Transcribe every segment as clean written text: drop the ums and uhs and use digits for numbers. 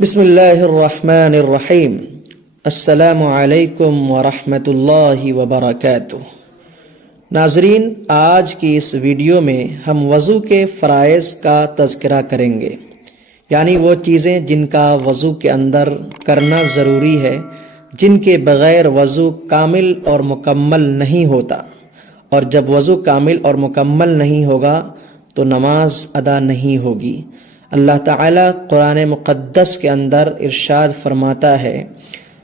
بسم اللہ الرحمن الرحیم۔ السلام علیکم ورحمۃ اللہ وبرکاتہ۔ ناظرین، آج کی اس ویڈیو میں ہم وضو کے فرائض کا تذکرہ کریں گے، یعنی وہ چیزیں جن کا وضو کے اندر کرنا ضروری ہے، جن کے بغیر وضو کامل اور مکمل نہیں ہوتا، اور جب وضو کامل اور مکمل نہیں ہوگا تو نماز ادا نہیں ہوگی۔ اللہ تعالیٰ قرآن مقدس کے اندر ارشاد فرماتا ہے،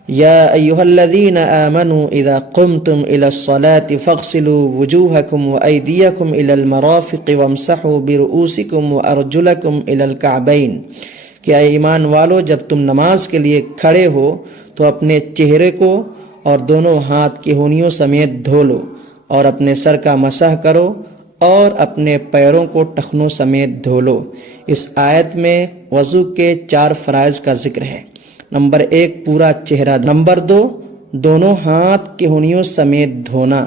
یا ایھا الذین آمنوا اذا قمتم الی الصلاۃ فاغسلوا وجوہکم وایدیکم الی المرافق وامسحوا برؤوسکم وارجلکم الی الکعبین، کہ اے ایمان والو، جب تم نماز کے لیے کھڑے ہو تو اپنے چہرے کو اور دونوں ہاتھ کی ہونیوں سمیت دھو لو، اور اپنے سر کا مسح کرو اور اپنے پیروں کو ٹخنوں سمیت دھو لو۔ اس آیت میں وضو کے 4 فرائض کا ذکر ہے۔ نمبر 1، پورا چہرہ۔ نمبر 2، دونوں ہاتھ کہونیوں سمیت دھونا،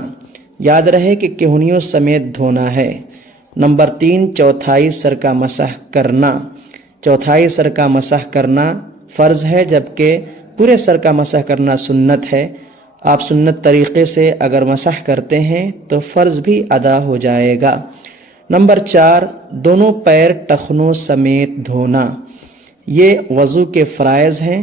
یاد رہے کہ کہونیوں سمیت دھونا ہے۔ نمبر 3، چوتھائی سر کا مسح کرنا۔ چوتھائی سر کا مسح کرنا فرض ہے، جبکہ پورے سر کا مسح کرنا سنت ہے۔ آپ سنت طریقے سے اگر مسح کرتے ہیں تو فرض بھی ادا ہو جائے گا۔ نمبر 4، دونوں پیر ٹخنوں سمیت دھونا۔ یہ وضو کے فرائض ہیں۔